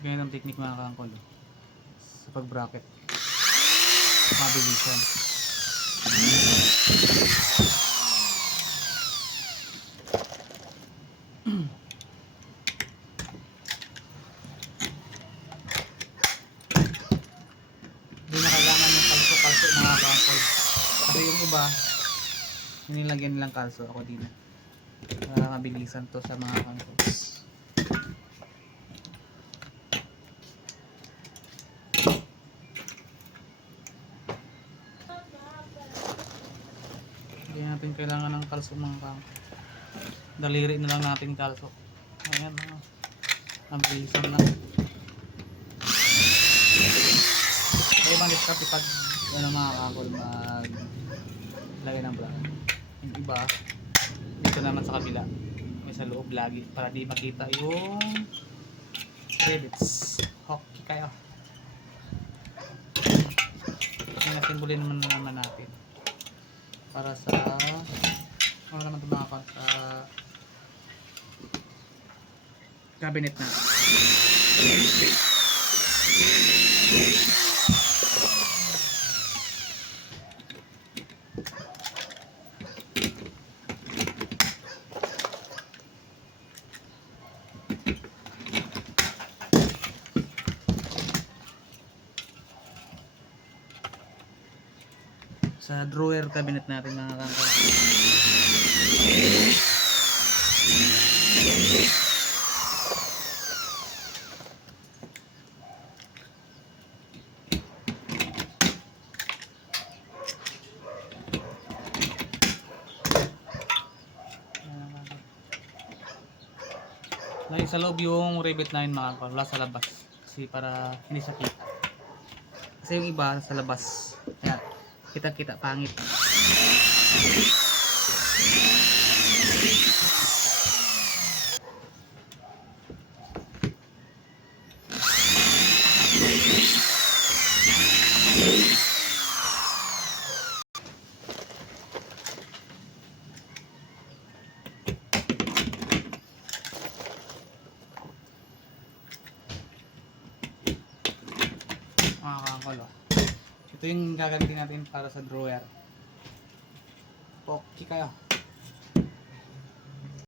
Ganyan ang technique mga kaangkol sa pag bracket, mabilisan. Hindi na kailangan ng kalso-kalso mga kaangkol, kasi yung iba nilagyan nilang kalso. Ako din para mabilisan to sa mga kaangkols. Hindi natin kailangan ng kalso mga kaangkol, daliri na lang natin kalso. Ayan, mabilisan lang. May ibang diskarte pag mga kaangkol mag lagay ng bracket. Yung iba dito naman sa kabila, may sa loob lagi para di makita yung rivets. Okay kayo. May nasimbolin naman natin para sa ano naman ito mga kaangkol, sa cabinet na. Sa drawer cabinet natin mga kaangkol. Lagi sa loob yung rivet na yun mga kaangkol, wala sa labas kasi para hindi sakit. Kasi yung iba sa labas, kaya kita-kita pangit. Mga kaangkol, ito yung gagamitin natin para sa drawer. Okay kayo.